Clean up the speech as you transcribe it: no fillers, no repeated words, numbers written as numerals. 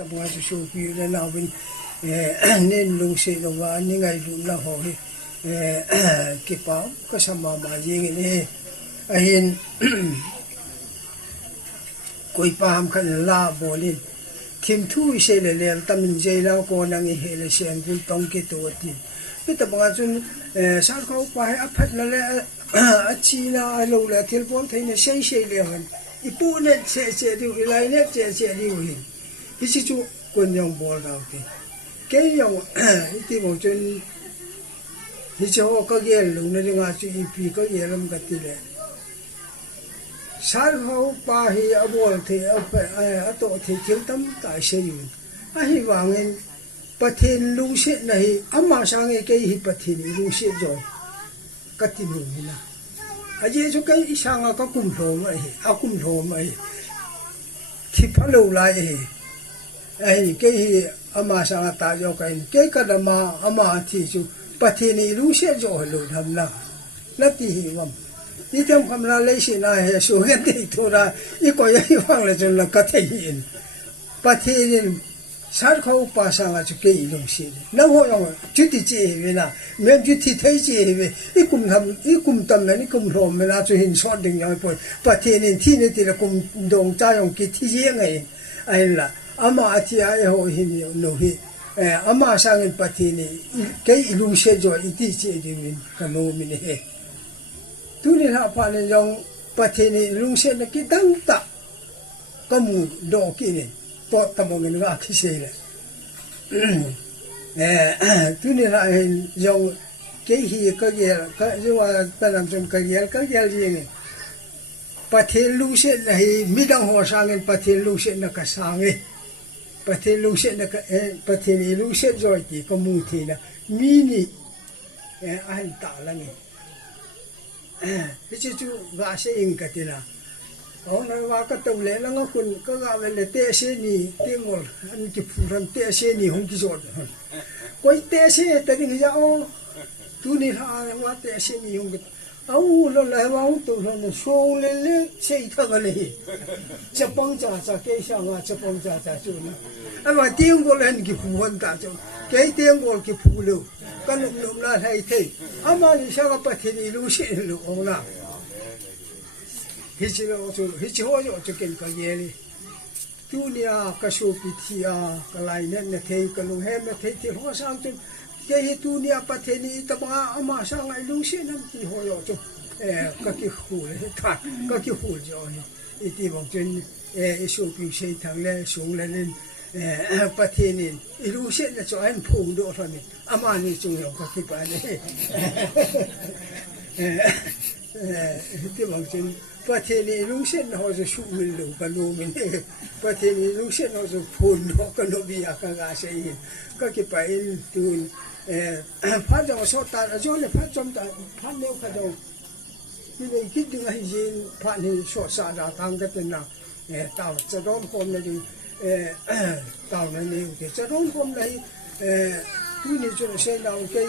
Tabunga su su pi le na bin nen lu se lo wa ni ngai lu na ho hi ki pa ka sama ma yin ni a hin koi pa ham khan la bolin thim thu se le le tamin je la ko na ngi he le sen gu tong ki to ti pi tabunga chun sa ko pa ha phat la le a chi na lo le thil pon thai ne sei sei le han I pu ne se di I lai ne se di wi I chi chu kun yong bol da ti ke yong I ti mo chun I cho ka ge lu ne nga chu I pi ka ye lam ka ti le sar ho pa hi a bol the a to thi thil tam ta se yu a hi wangin pathin lu se na hi amma sang e ke hi pathin lu se jo ka ti lu ni na aje chu kai isang ka kum tho mai a kum tho mai thi phalo lai ai ke ama sang ta jo kai ke ka da ma ama thi chu pathini lu se jo lo tham na la ti hi ngam I tem kham la le si na he so he ti tho ra I ko ye wang le chun la ka thai hin pathini sar khau pa sang a chu ke I lu si na ho yong chu ti chi we na me chu ti thai chi we I kum tam na ni kum rom me la chu hin so ding yang po pa thi ni thi ni ti la kum dong cha yong ki thi ye ngai ai la ama athi ai ho hin yo no hi ama sang in pa thi ni ke lu she jo I ti chi di min ka no mi ne he tu ni ha pa le yong pa thi ni lu she na ki dang ta ka mu do ki ni po ta mo ngi nga ki se le tu ni la yong ke hi ka ye ka jo wa ta nam chum ka ye ji ni pathe lu se na hi mi dang ho sang en pathe lu se na ka sang e pathe lu se na ka pathe ni lu se jo ti ko mu thi na mi ni an ta la ni chi chu ga se in ka ti na ông nóiว่าก็ต้องเล่นแล้วก็คุณก็ว่าเวลาเตะเสียนี่เตะหมดอันที่ผู้ทำเตะเสียนี่ห้องที่สุดก็เตะเสียแต่นี่จะเอาตัวนี้ถ้าว่าเตะเสียนี่ห้องเอาแล้วแล้วว่าตัวนั้นโชว์เล่นเล่นเสียทั้งเลยจะป้องจ่าจะเกี่ยช่างว่าจะป้องจ่าจะจุนไอ้ว่าเตะบอลเล่นกี่ผู้คนตาจุนเกี่ยเตะบอลกี่ผู้เลี้ยวก็นุ่มๆน่าให้เตะอามานี่ช่างกับประเทศนี้รู้เสียรู้องนะHichi ho yo chu ken ka ye ni tu nia ka so pi thia ka lai ne ne thei ka lu he me thei ti ho sang tu ke hi tu nia pa the ni ta ba ama sang ai lu se nam ti ho yo chu ka ki khu le ta ka ki khu jo ni I ti bong chen so pi se thang le sung le nen pa the ni I lu se na cho an phu do tho ni ama ni chung yo ka ki pa ne ti bong chen Pathini lu se na ho su min lu ka lu min pathini lu se na ho phun no ka no bi ka ga se yin ka ki pa in tun pha jo so ta jo le pha chom ta pha ne ka do ni le ki ding ai yin pha ni so sa da tang ka tin na ta cha rom kom ne di ta na ni ke cha rom kom nei tu ni jo se na ke